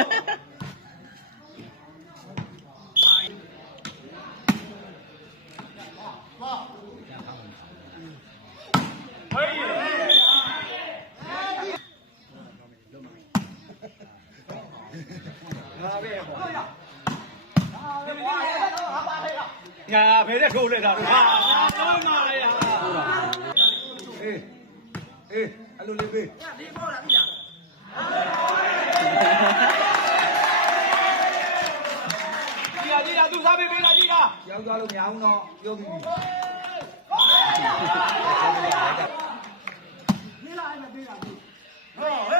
ငါဖဲတဲ့ထိုးလိုက်တာတော့ဟာတော့မှလာရအေးအေးအလိုလေးပေးညဒီပေါ့လားပြီလားလူစားပေးပေးတာကြီးလား။ရောက်သွားလို့မရဘူးနော်။ပြုတ်ပြီ။ဟေးလာအဲ့မပေးတာကြီး။ဟော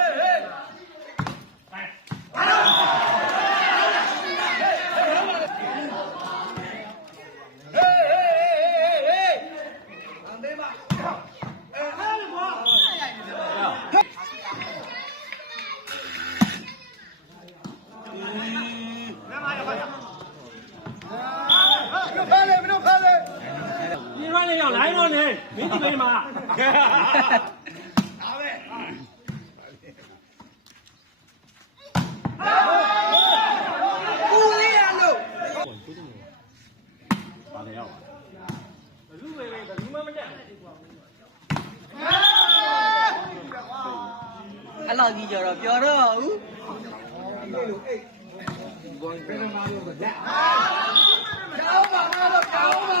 ဒါပဲပါလေရောက်ပါဘလူပဲဘလူမှမတက်အဲ့လောက်ကြီးကြတော့ပြောတော့ပါဘူးဘယ်လိုအဲ့ဘောင်းပြန်လာလို့လက်အောင်းပါငါတော့ကောင်းပါ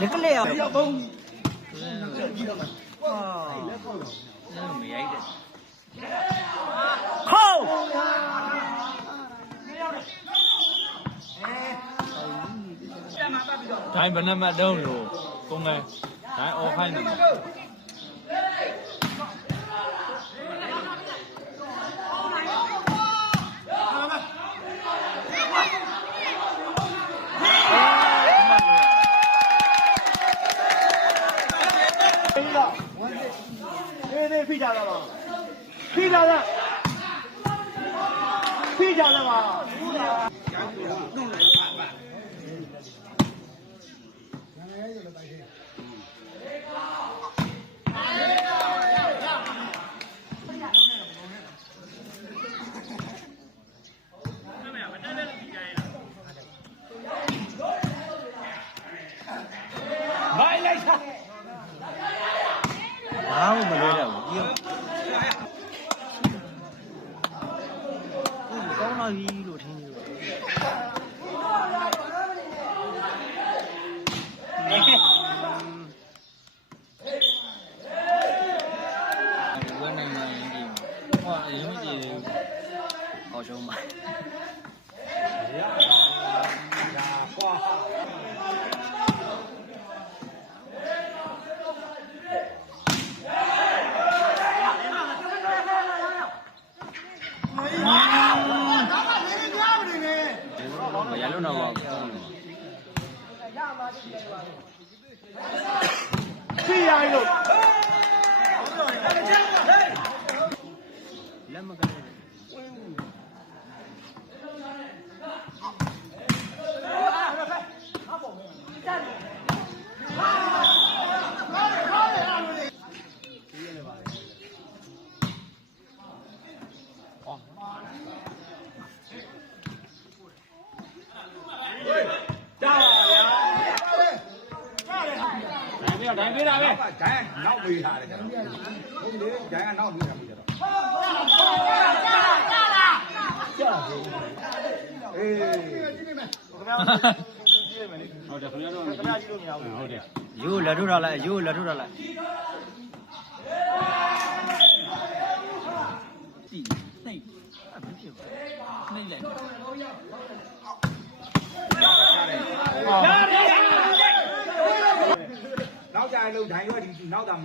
လက်ကလေးရောရောက်ကုန်အော်မရိုက်တဲ့ခေါင်းတိုင်းဘယ်နှမတုံးလို့ကိုငယ်တိုင်းအော်ခိုင်းနေ因为你高中嘛。哎呀！哎！ಎಲ್ಲ ಮಕ್ಕಳಿದೆ Đánh cái nào đây? Cái nào bị hạ đấy cả. Không đi, cái nào bị hạ. 下来，下来，下来，下来。哎。兄弟好点，好点，好点。有两柱子了，有两柱子了。兄弟们，兄弟们，兄弟们，兄弟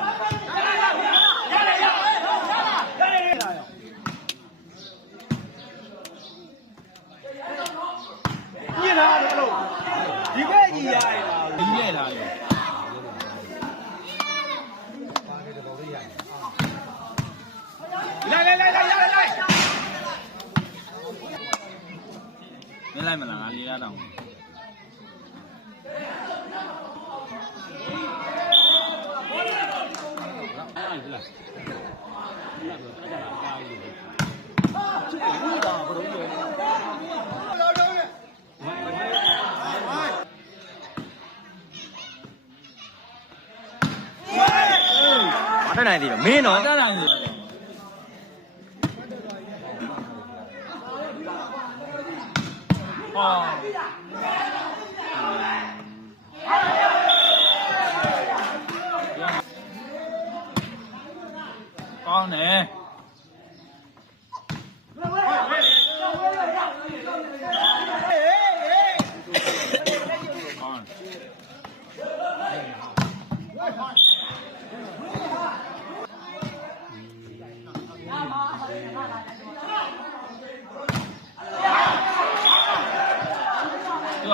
ထွက်နိုင်သေးတယ်မင်းနော်တက်နိုင်သေးတယ်哦。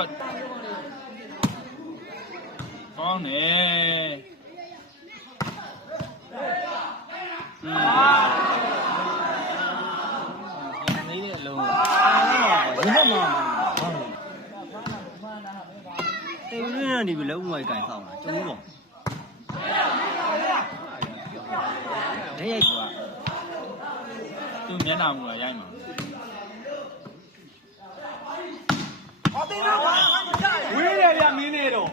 ကကောင်းတယ်ဟင်းနေတဲ့အလုံးဘယ်တော့မှတေဦးရင်းကနေပြီးလုံးဝကြိုင်ဆောင်တာကျုံးပေါ့တဲ့ရိုက်ကွာသူမျက်နှာမူလာရိုက်မှာဝေးတယ်ဗျမင်းနေတော့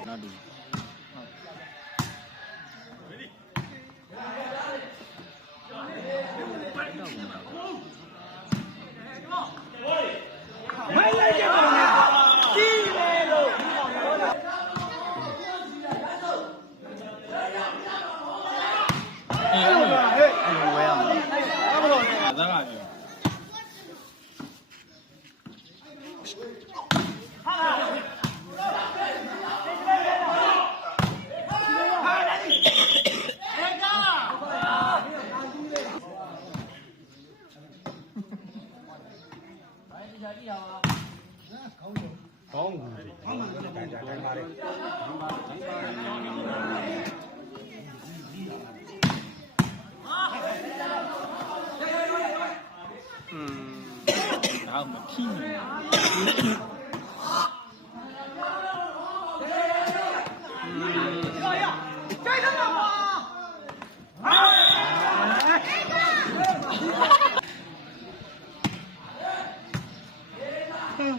好，大家干吗的？嗯，啊，嗯。老爷，再上吧。哎，哎，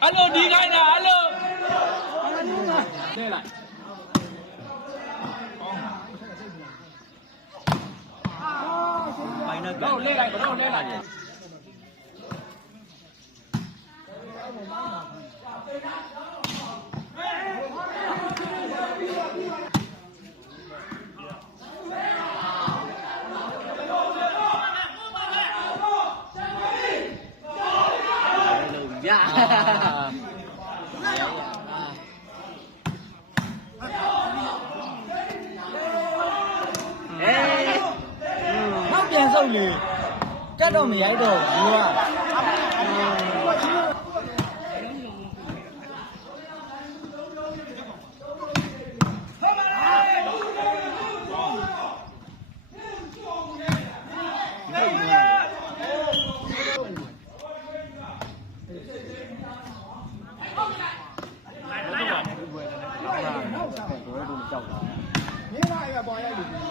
alo đi ngay nè alo đây này bay nó đâu lên này đâu lên này လောက်လေကတ်တော့မရိုက်တော့ဘူးက来来呀！我也都没叫他。你那也不爱理。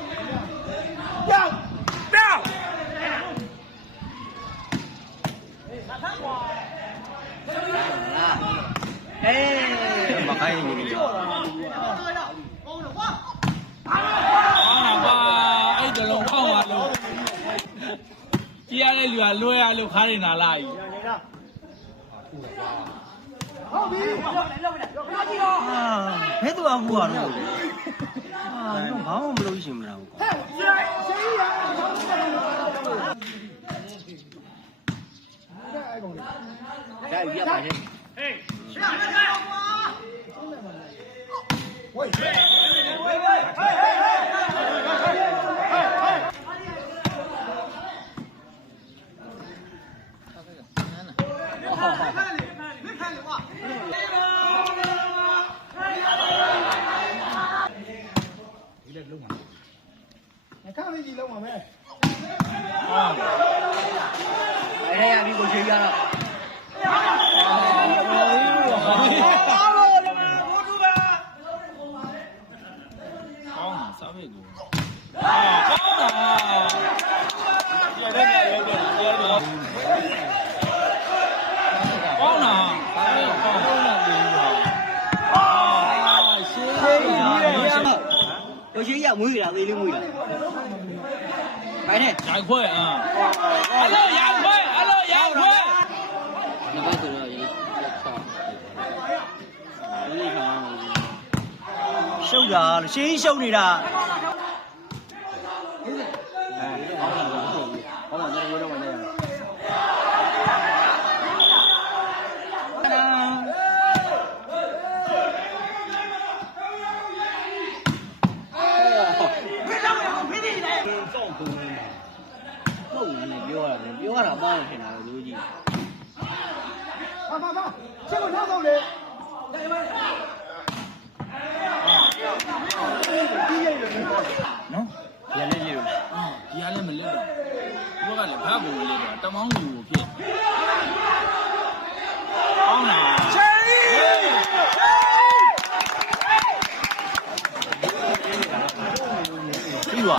老呀，老开心啊！来。哎，都老火了。哎，那帮我们了。哎，谁呀？မိတ်ကိုဟာကောင်းတာရတဲ့နေရာရောက်တယ်ပြောတော့ကောင်းတာဘာလို့ကောင်းတာလဲဟာရှင်းနေတာ有些也没了，没了没了。快点，赶快啊！来了。ရှုပ်တာလို့ရှင်းရှုပ်နေတာပြောရတာမှားတယ်ထင်တာလေလူကြီး။ပါပါပါ။ချက်ကိုနောက်ဆုံးလေ။ဒါရပါနော်ဒီလည်းလေးလို့အာဒီကလည်းမလဲတော့ဘုကလည်းဘာကိုလဲတော့တမောင်းလူကိုဖြစ်အောင်လား